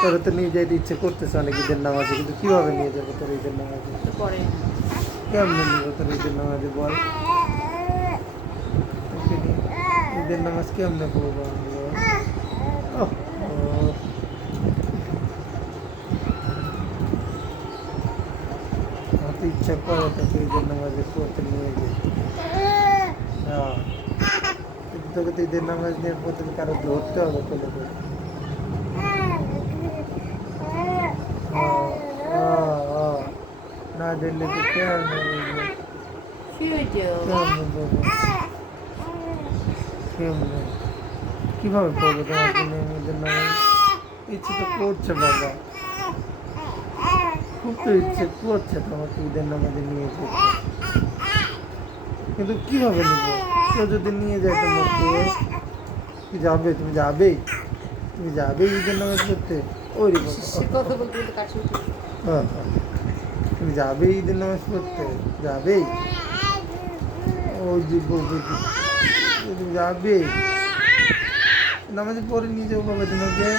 তোরা তো নিয়ে যেতে ইচ্ছে করতেছে অনেক ঈদের নামাজে, কিন্তু কিভাবে নিয়ে যাবো তোর ঈদের নামাজে? কেমনে নিবো তোর ঈদের নামাজে বল? তোকে নিয়ে ঈদের নামাজ কেমনে পড়বো আমরা? ওহ, আমার তো ইচ্ছা করে তোকে ঈদের নামাজে পড়তে নিয়ে যেতে। হ্যাঁ, কিন্তু তোকে তো ঈদের নামাজ নিয়ে পড়তে কারো ধরতে হবে কোলে করে। না দিলে তো কেমনে বলবো? কেমনে বলবো? কেমনে কিভাবে পড়বো তোমাকে নিয়ে ঈদের নামাজ? ইচ্ছে তো করছে বাবা, খুব তো ইচ্ছে করছে তোমাকে ঈদের নামাজে নিয়ে যেতে, কিন্তু কিভাবে নিবো? কেউ যদি নিয়ে যায় তোমাকে, কি যাবে? তুমি যাবে? তুমি যাবে ঈদের নামাজ পড়তে? ওই হ্যাঁ, তুমি যাবে ঈদের নামাজ পড়তে? যাবেই? ওই যে বলবে তুমি যাবে নামাজে পড়ে নিয়ে যাবো বাবা তোমাকে।